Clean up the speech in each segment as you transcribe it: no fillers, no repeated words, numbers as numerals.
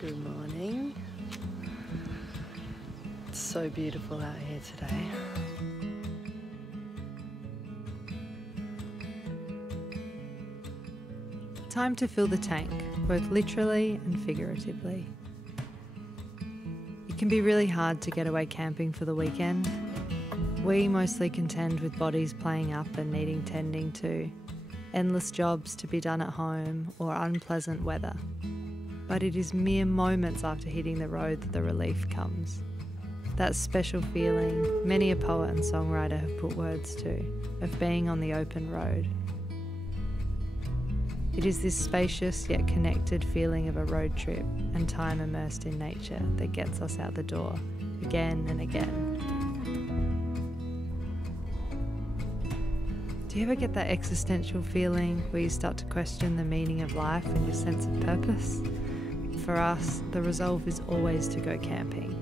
Good morning. It's so beautiful out here today. Time to fill the tank, both literally and figuratively. It can be really hard to get away camping for the weekend. We mostly contend with bodies playing up and needing tending to, endless jobs to be done at home or unpleasant weather. But it is mere moments after hitting the road that the relief comes. That special feeling many a poet and songwriter have put words to, of being on the open road. It is this spacious yet connected feeling of a road trip and time immersed in nature that gets us out the door again and again. Do you ever get that existential feeling where you start to question the meaning of life and your sense of purpose? For us, the resolve is always to go camping.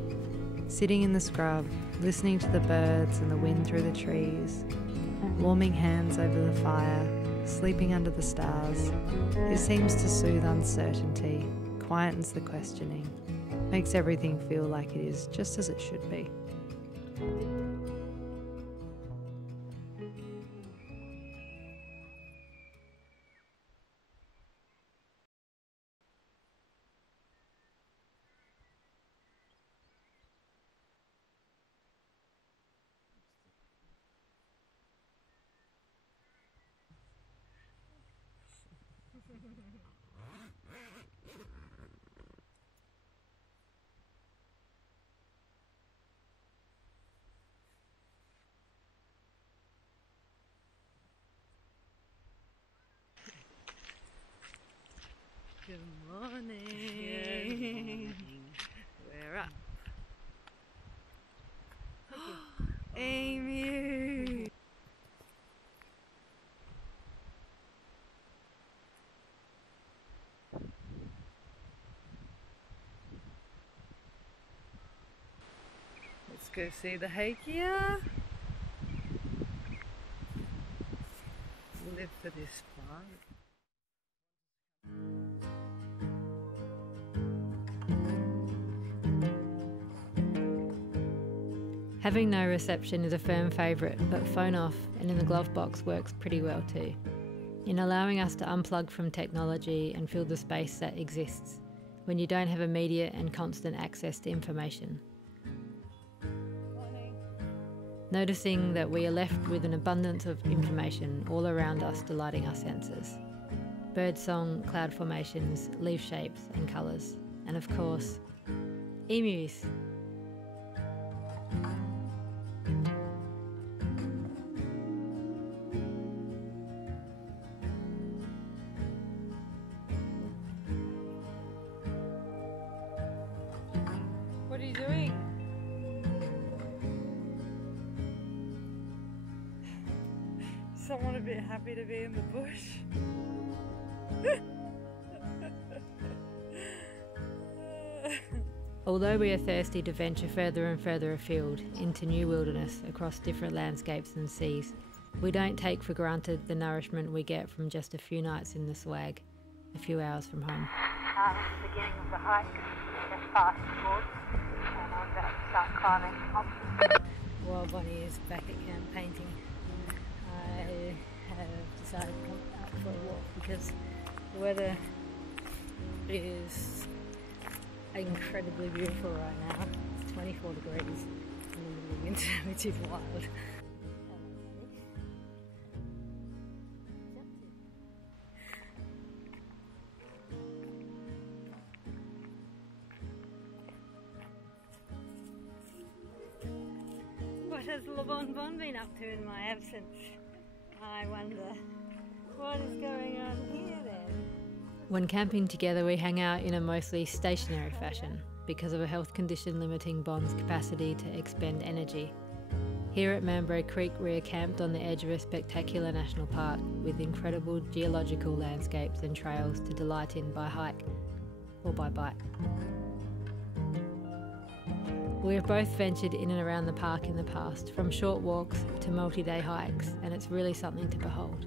Sitting in the scrub, listening to the birds and the wind through the trees, warming hands over the fire, sleeping under the stars. It seems to soothe uncertainty, quietens the questioning, makes everything feel like it is just as it should be. Good morning. Good morning. We're up. Emu. Let's go see the Hakea. Live for this plant. Having no reception is a firm favourite, but phone off and in the glove box works pretty well too, in allowing us to unplug from technology and fill the space that exists when you don't have immediate and constant access to information. Morning. Noticing that we are left with an abundance of information all around us, delighting our senses. Birdsong, cloud formations, leaf shapes and colours, and of course, emus. What are you doing? Someone a bit happy to be in the bush. Although we are thirsty to venture further and further afield into new wilderness across different landscapes and seas, we don't take for granted the nourishment we get from just a few nights in the swag, a few hours from home. Beginning of the hike, just past the woods, and I'm about to start climbing up. While Bonnie is back at camp painting, I have decided to come out for a walk because the weather is incredibly beautiful right now. It's 24 degrees in the middle of winter, which is wild. What has Le Bon Bon been up to in my absence? I wonder. What is going on here then? When camping together, we hang out in a mostly stationary fashion because of a health condition limiting Bon's capacity to expend energy. Here at Mambray Creek, we are camped on the edge of a spectacular national park with incredible geological landscapes and trails to delight in by hike or by bike. We have both ventured in and around the park in the past, from short walks to multi-day hikes, and it's really something to behold.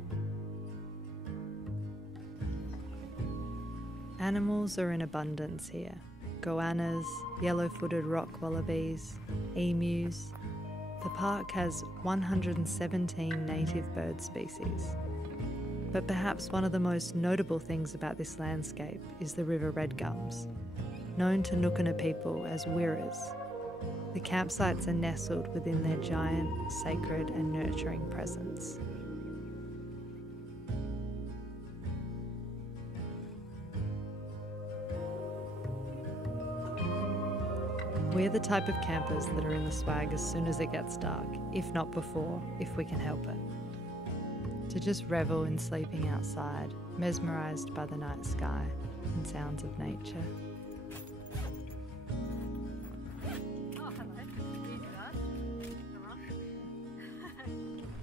Animals are in abundance here. goannas, yellow-footed rock wallabies, emus. The park has 117 native bird species. But perhaps one of the most notable things about this landscape is the river redgums, known to Nookana people as wirras. The campsites are nestled within their giant, sacred and nurturing presence. We're the type of campers that are in the swag as soon as it gets dark, if not before, if we can help it. To just revel in sleeping outside, mesmerised by the night sky and sounds of nature.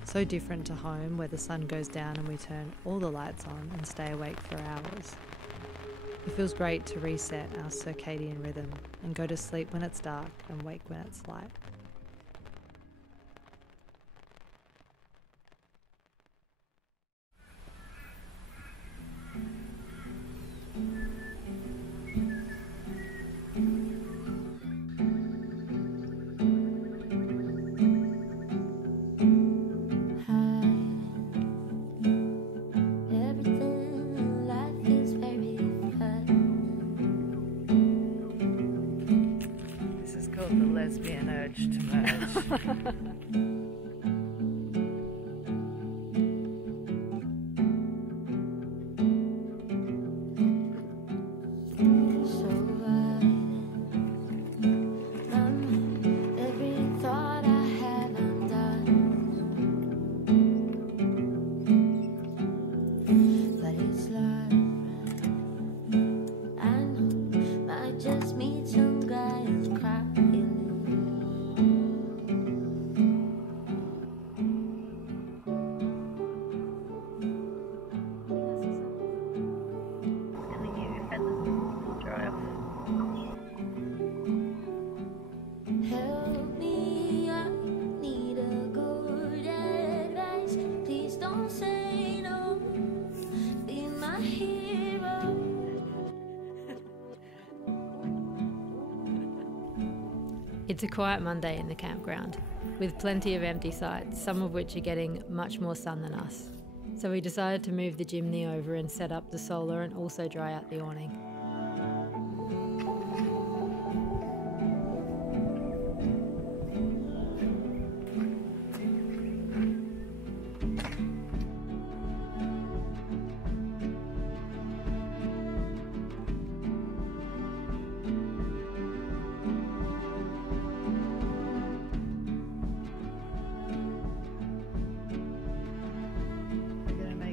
So different to home, where the sun goes down and we turn all the lights on and stay awake for hours. It feels great to reset our circadian rhythm and go to sleep when it's dark and wake when it's light. The lesbian urge to merge. It's a quiet Monday in the campground, with plenty of empty sites, some of which are getting much more sun than us. So we decided to move the JIMNY over and set up the solar and also dry out the awning.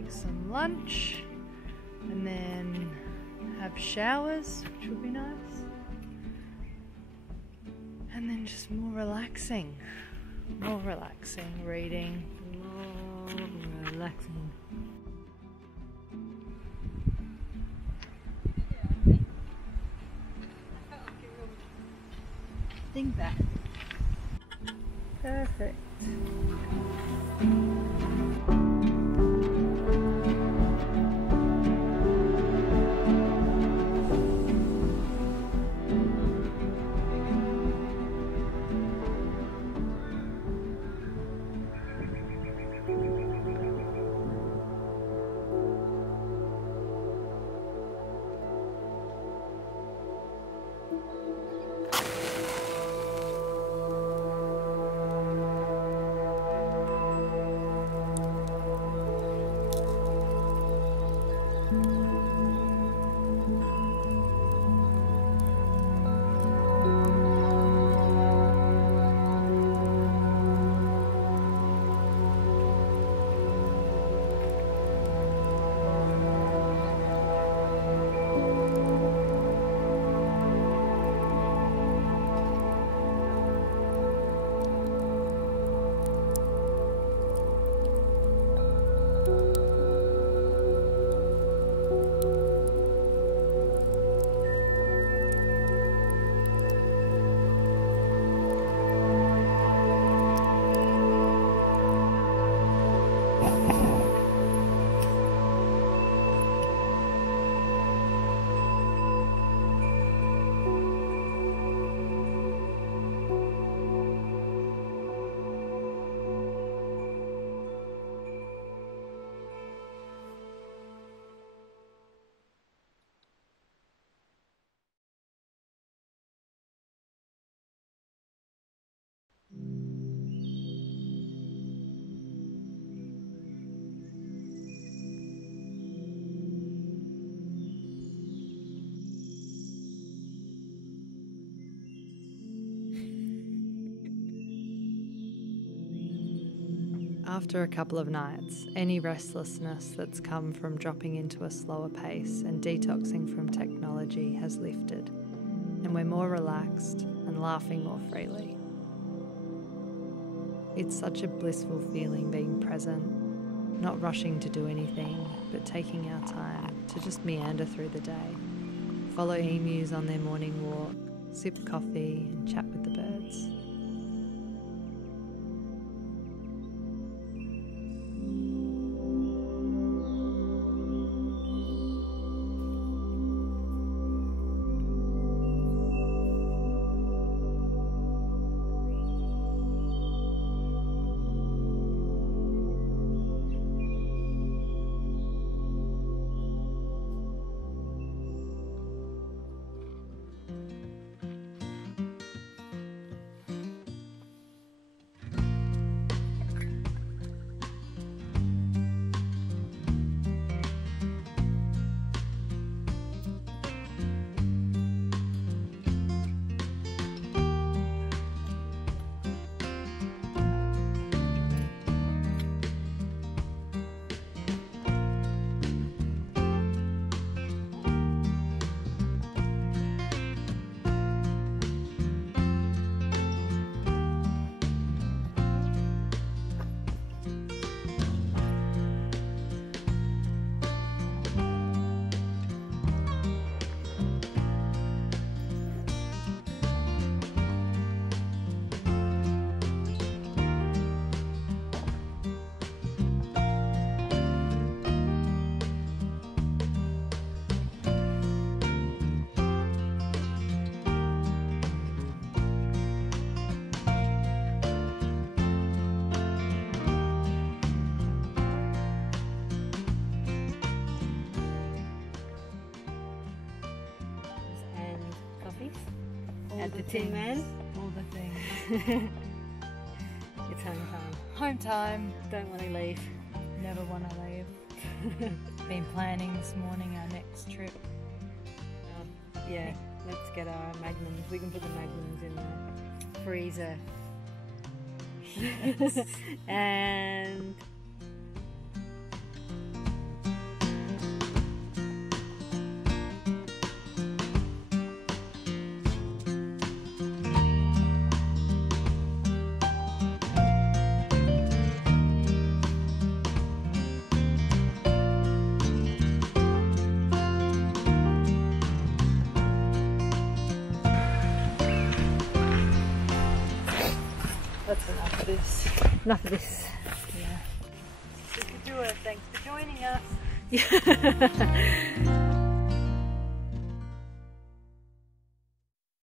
Some lunch and then have showers, which would be nice, and then just more relaxing, reading, more relaxing. Think back. Perfect. After a couple of nights, any restlessness that's come from dropping into a slower pace and detoxing from technology has lifted, and we're more relaxed and laughing more freely. It's such a blissful feeling being present, not rushing to do anything, but taking our time to just meander through the day, follow emus on their morning walk, sip coffee and chat with the birds. At the Tin Man. All the things. It's home time. Home time. Don't want to leave. Never want to leave. Been planning this morning our next trip. Yeah, let's get our magnums. We can put the magnums in the freezer. Yes. And that's enough of this. enough of this. Yeah. We could do it. Thanks for joining us. Yeah.